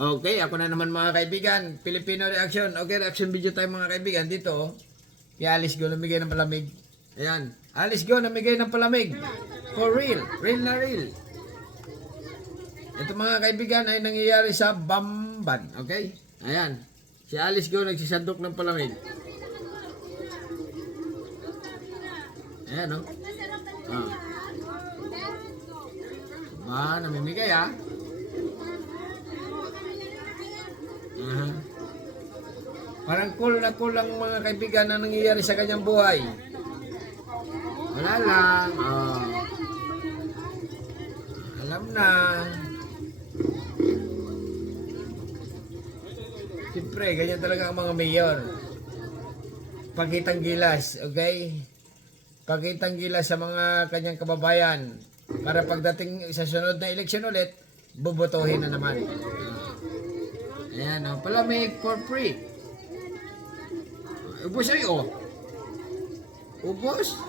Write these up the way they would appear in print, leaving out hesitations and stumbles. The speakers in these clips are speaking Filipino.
Okay, ako na naman mga kaibigan. Filipino reaction. Okay, reaction video tayo mga kaibigan. Dito, kay Alice Go namigay ng palamig. Ayan. Alice Go namigay ng palamig. For real. Real na real. Ito mga kaibigan ay nangyayari sa Bamban. Okay? Ayan. Si Alice Go nagsisandok ng palamig. Ayan, no? Namimigay, ah. Parang cool na cool lang mga kaibigan na nangyayari sa kanyang buhay. Wala lang. Alam na. Siyempre, ganyan talaga ang mga mayor. Pakitang gilas, okay? Pakitang gilas sa mga kanyang kababayan. Para pagdating sa sunod na eleksyon ulit, bubotohin na naman. Ayan, palamig for free. Ubos ay, oh. Ubos.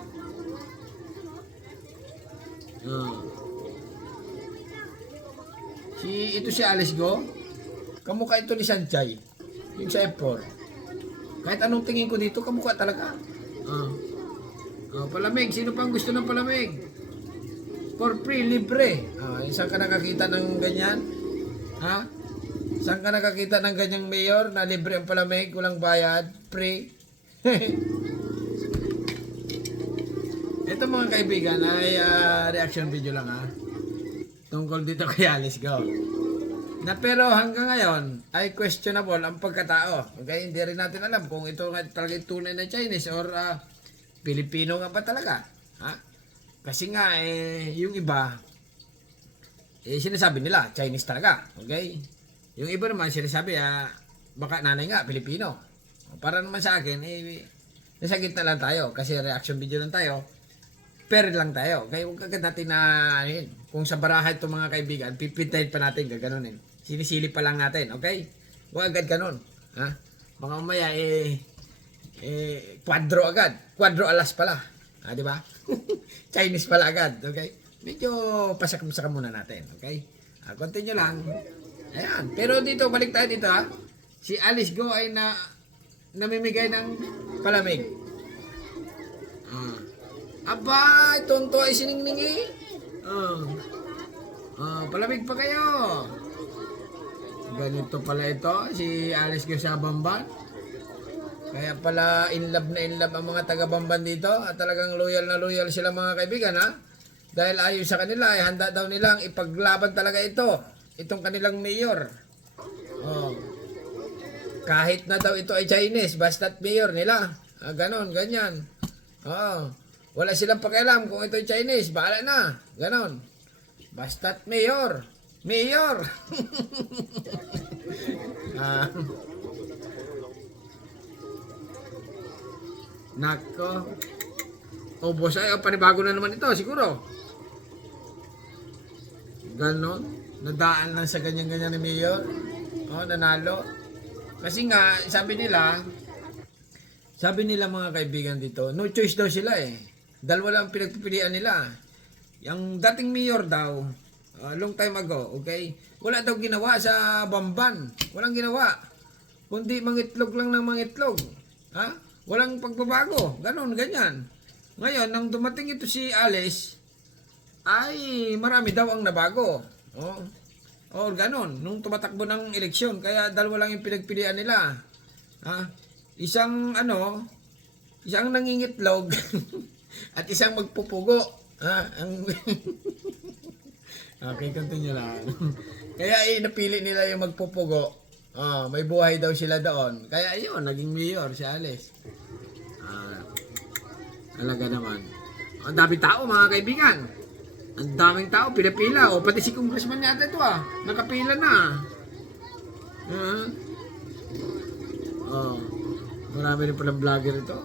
Ito si Alice Go. Kamukha ito ni Sanchay. Yung sa F4. Kahit anong tingin ko dito, kamukha talaga. Palamig. Sino pang gusto ng palamig? For free, libre. Saan ka nakakita ng ganyan? Ha? Saan ka nakakita ng ganyang mayor na libre ang palamig, walang bayad, free? Ito mga kaibigan ay reaction video lang, ha. Tungkol dito kay Alice Go. Na pero hanggang ngayon ay questionable ang pagkatao. Okay? Hindi rin natin alam kung ito nga talaga tunay na Chinese or Pilipino nga ba talaga. Ha? Kasi nga yung iba sinasabi nila Chinese talaga. Okay? Yung iba naman sinasabi baka nanay nga Pilipino. Para naman sa akin nasa gitna lang tayo kasi reaction video lang tayo. Fair lang tayo. Okay? Huwag agad natin na kung sa baraha itong mga kaibigan, pipintahin pa natin gaganunin. Sinisilip pa lang natin. Okay? Huwag agad ganun. Ha? Mga umaya quadro agad. Quadro alas pala. Di ba? Chinese pala agad. Okay? Medyo pasak-pasak muna natin. Okay? Continue lang. Ayan. Pero dito, balik tayo dito, ha. Si Alice Go ay namimigay ng palamig. Aba, tonto ay siningningi. Palamig pa kayo. Ganito pala ito, si Alice Go sa Bamban. Kaya pala in love ang mga taga Bamban dito. At talagang loyal na loyal sila mga kaibigan, ha. Dahil ayon sa kanila, ay handa daw nilang ipaglaban talaga ito. Itong kanilang mayor. Kahit na daw ito ay Chinese, basta't mayor nila. Ganon, ganyan. Wala silang pakialam kung ito ay Chinese, bahala na. Ganon. Basta't mayor. Mayor! Nako. Boss ay panibago na naman ito, siguro. Ganon. Nadaan lang sa ganyan-ganyan ni Mayor. Nanalo. Kasi nga, sabi nila mga kaibigan dito, no choice daw sila Dalawa lang ang pinagpipilian nila. Yung dating Mayor daw, long time ago, okay? Wala daw ginawa sa Bamban. Walang ginawa. Kundi mangitlog lang ng mangitlog. Ha? Walang pagbabago. Ganon, ganyan. Ngayon, nang dumating ito si Alice, ay marami daw ang nabago. Ganon. Nung tumatakbo ng eleksyon, kaya dalawa lang yung pinagpilian nila. Isang nangingitlog at isang magpupugo. Okay, continue lang. Kaya napili nila yung magpupugo. May buhay daw sila doon. Kaya ayun, naging mayor si Alice. Talaga naman. Ang daming tao mga kaibigan. Ang daming tao, pila-pila. Pati si congressman yata ito nakapila na. Marami rin palang vlogger ito.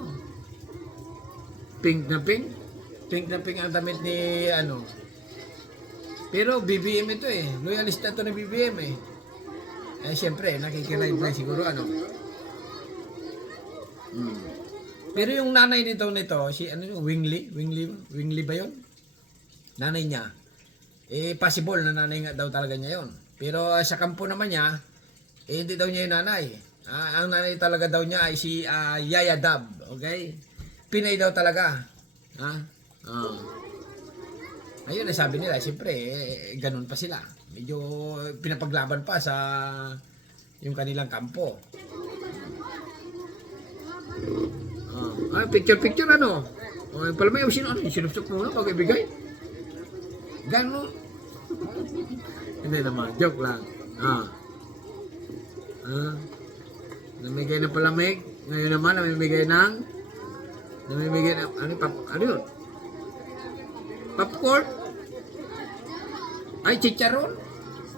Pink na pink. Pink na pink ang damit ni Pero BBM ito Loyalista ito ni BBM siyempre, nakikiride na siguro Pero yung nanay nito, si Wingly ba yun? Nanay niya. Possible na nanay nga daw talaga niya yun. Pero sa kampo naman niya, hindi daw niya yung nanay. Ang nanay talaga daw niya ay si Yaya Dab. Okay? Pinay daw talaga. Ha? Ayun, sabi nila, siyempre, ganun pa sila. Medyo pinapaglaban pa sa yung kanilang kampo. Picture ano? Pala may sino ano? Sinupsok mo na pag-ibigay? Gano'n? Hindi naman, joke lang. Namigay ng palamig. Ngayon naman, namimigay ng ano yun? Popcorn? Ay, chicharon?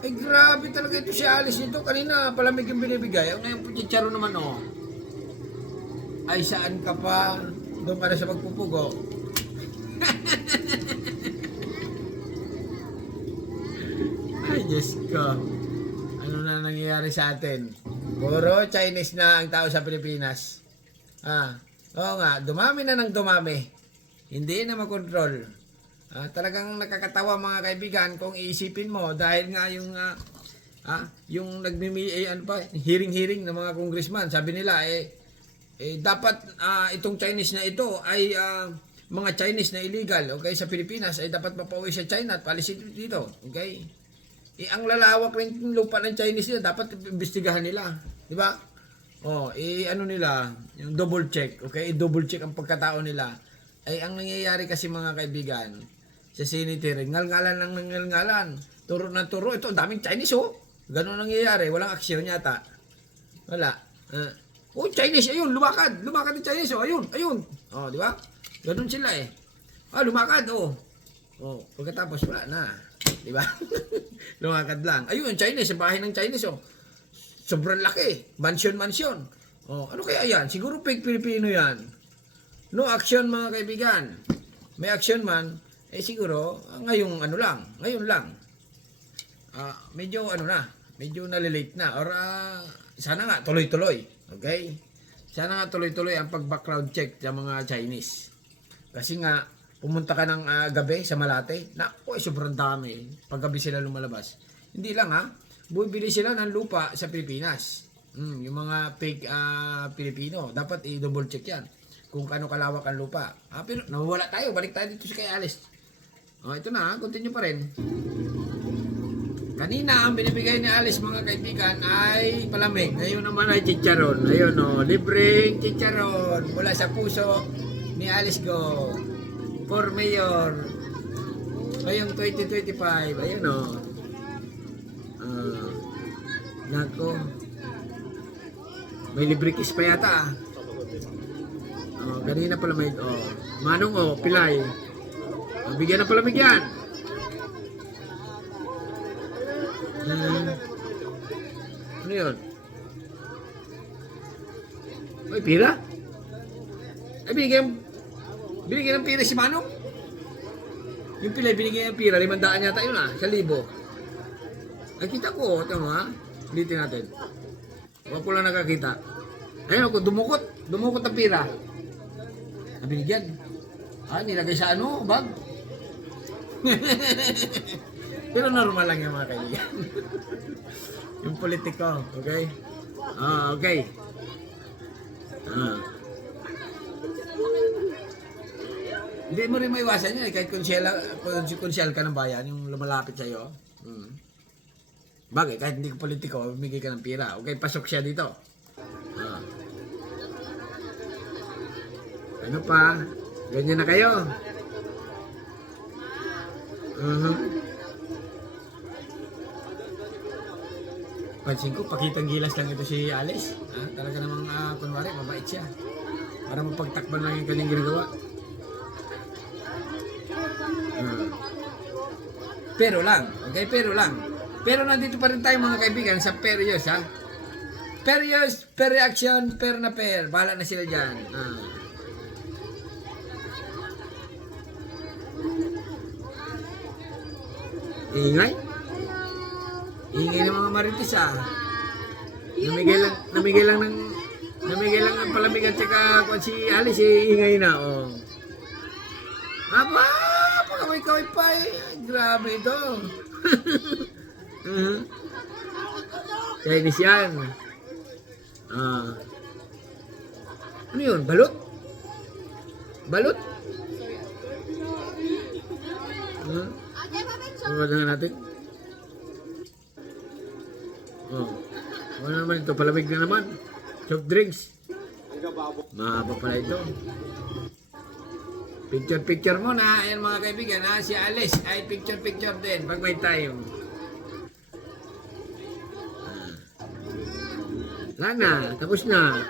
Ay, grabe talaga ito si Alice nito. Kanina, palamig yung binibigay. Ngayon po, chicharon naman, oh. Ay, saan ka pa? Doon ka na sa magpupugo. Ay, Diyos ko. Ano na nangyayari sa atin? Puro Chinese na ang tao sa Pilipinas. Oo nga, dumami na ng dumami. Hindi na makontrol. Talagang nakakatawa mga kaibigan kung iisipin mo dahil nga yung hearing ng mga congressman, sabi nila dapat itong Chinese na ito ay mga Chinese na illegal, okay, sa Pilipinas ay dapat mapauwi sa China at palisin dito, okay? Ang lalawak ng lupa ng Chinese nila, dapat imbestigahan nila, di ba? Ano nila, yung double check, okay? Double check ang pagkatao nila. Ay ang nangyayari kasi mga kaibigan sa Senate, ngalngalan, turo na turo, ito ang daming Chinese, ganun nangyayari, walang aksyon yata. Wala. Chinese, ayun, lumakad ng Chinese, ayun, di ba? Ganun sila lumakad, pagkatapos wala na, di ba? Lumakad lang. Ayun, Chinese, sa bahay ng Chinese, sobrang laki, mansion. Ano kaya yan? Siguro fake Pilipino yan. No action mga kaibigan. May action man, siguro, ngayon lang. Medyo nalilate na, or sana nga, tuloy-tuloy. Okay? Sana nga tuloy-tuloy ang pag-background check sa mga Chinese. Kasi nga, pumunta ka ng gabi sa Malate, sobrang dami. Pag gabi sila lumalabas. Hindi lang bumibili sila ng lupa sa Pilipinas. Yung mga fake Pilipino, dapat i-double check yan. Kung kano kalawak ang lupa. Pero nawawala tayo, balik tayo dito sa kay Alice. Ito na, continue pa rin. Kanina, ang binibigay ni Alice mga kaibigan ay palamig. Ngayon naman ay chicharon. Ayun libreng chicharon mula sa puso ni Alice Go. For Mayor. Ngayong 2025. Ayun nako. May libre kiss pa yata kanina palamig. Manong pilay. Bigyan ng palamig yan. Ano yun? May pira? Ay, binigyan ng pira si Manong? Yung pilay, binigyan ng pira, 500 yata yun 1,000. Ay, kita ko, ito ulitin natin. Huwag ko lang nakakita. Ayun ako, dumukot ang pira. Binigyan. Nilagay sa bag? Pero normal lang yung mga kaibigan. Yung politiko, okay? Okay. Hindi mo rin maiwasan yun kahit konsyel ka ng bayan, yung lumalapit sa'yo. Bagay, kahit hindi ka politiko, bumigay ka ng pira. Okay, pasok siya dito. Ano pa? Ganyan na kayo. Pansin ko, pakitang gilas lang ito si Alice. Talaga namang, kunwari, mabait siya. Para mapagtakban lang yung kanyang ginagawa. Pero lang, okay? Pero nandito pa rin tayo mga kaibigan sa Perios, Perios, per reaction, per na per. Bahala na sila dyan. Ingay ng mga marites namigay lang ng palamig at saka kung si Alice ingay na pakaway-kaway pa grabe ito. Chinese yan. Ano yun? Balot? Balot? Ano na natin? Ano naman ito? Palamig na naman. Soft drinks. Mahaba pala ito. Picture muna. Ayan mga kaibigan. Si Alice ay picture din pag may time. Wala na. Tapos na.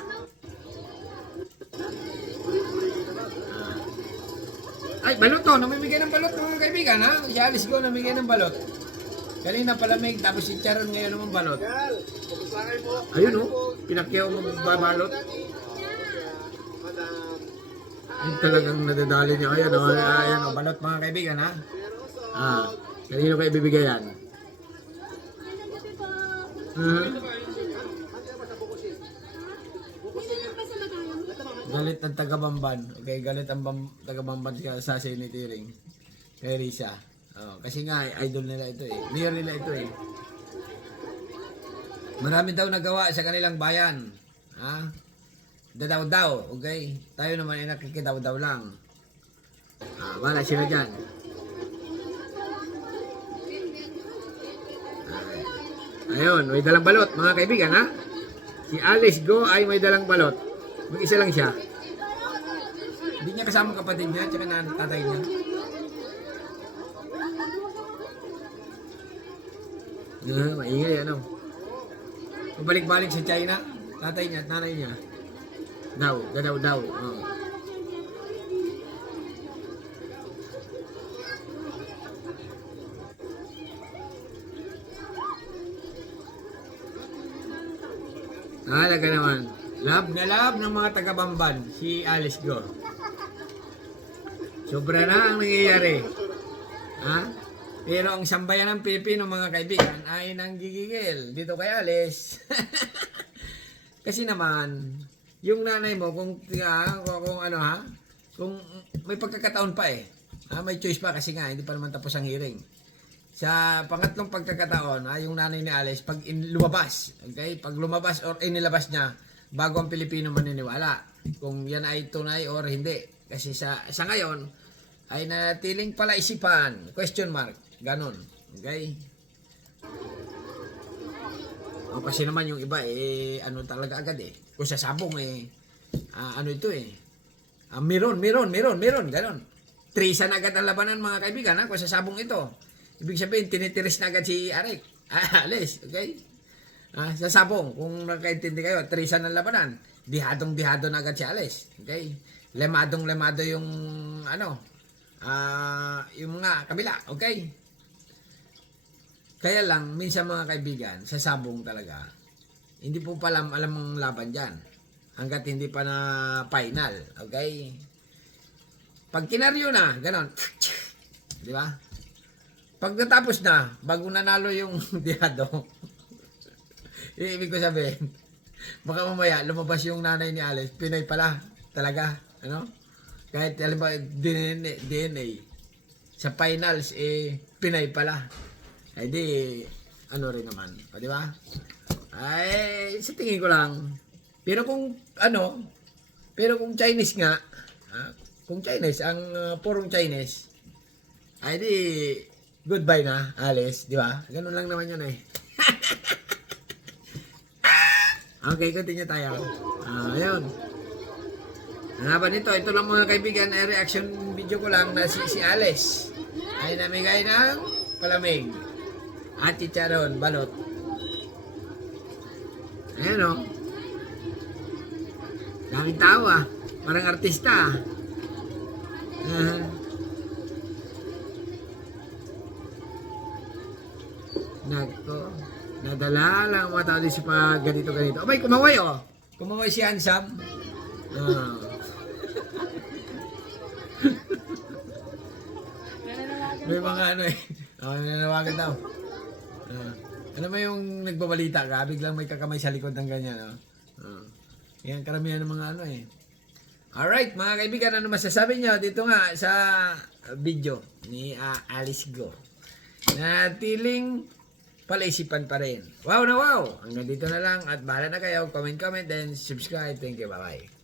Ay, balot to. Namimigay ng balot mga kaibigan. Si Alice ko namimigay ng balot. Kanina palamig. Tapos si Charon ngayon naman balot. Ayun pinakyaw magbabalot. Ay, talagang nadadali niya. Ayan balot mga kaibigan kanino kayo ibibigay yan? Galit ang taga-Bamban. Okay, galit ang taga-Bamban sa sanitary kay Risa. Kasi nga, idol nila ito Mayor nila ito Marami daw nagawa sa kanilang bayan. Dadaw-daw, okay? Tayo naman ay nakikidaw-daw lang. Wala sila dyan. Ayun, may dalang balot, mga kaibigan, Si Alice Go ay may dalang balot. Mag-isa lang siya. Hindi niya kasama kapatid niya, tsaka tatay niya. Maingay, Pabalik-balik sa China, tatay niya at nanay niya. Dadaw. Talaga naman. Love na love ng mga taga-Bamban, si Alice Go. Sobra na ang nangyayari. Pero ang sambayan ng Pilipino mga kaibigan ay nanggigigil dito kay Alice. Kasi naman, yung nanay mo kung may pagkakataon pa may choice pa kasi nga hindi pa naman tapos ang hearing. Sa pangatlong pagkakataon, yung nanay ni Alice pag lumabas, okay? Pag lumabas or inilabas niya bago ang Pilipino maniniwala kung yan ay tunay or hindi. Kasi sa ngayon ay natiling pala isipan, question mark, ganon. Okay? Kasi naman yung iba talaga agad kung sa sabong meron, ganon. Trisa na agad ang labanan mga kaibigan kung sa sabong ito. Ibig sabihin tinitiris na agad si Alice, okay? Sa sabong, kung nakaintindi kayo, trisa ng labanan, dihadong-dihado na agad si Alice, okay? Lemadong-lemado yung yung mga kabila, okay? Kaya lang, minsan mga kaibigan, sa sabong talaga, hindi po pala alam ang laban dyan. Hanggat hindi pa na final, okay? Pag kinaryo na, ganon, di ba? Pag natapos na, bago nanalo yung dihado, ibig ko sabihin, baka mamaya lumabas yung nanay ni Alice, Pinay pala, talaga, Kahit alam ba, DNA, sa finals, Pinay pala. Ay di, rin naman, di ba? Ay, sa tingin ko lang, pero kung Chinese nga, kung Chinese, ang purong Chinese, ay di, goodbye na, Alice, di ba? Ganun lang naman yun Okay, continue tayo. Ayun. Hanapan ito lang mga kaibigan, reaction video ko lang na si Alice ay namigay ng palamig at chicharon, balot. Ayan daming tao parang artista Nako, nadala lang mga tao din si pag ganito. Abay, kumaway Kumaway si Ansam. May mga nanawagan daw. Ano ba yung nagbabalita ka? Biglang may kakamay sa likod ng ganyan. Yan, karamihan ng mga Alright, mga kaibigan, ano masasabi nyo dito nga sa video ni Alice Go? Natiling palaisipan pa rin. Wow na wow! Hanggang dito na lang at bahala na kayo. Comment, then subscribe. Thank you. Bye-bye.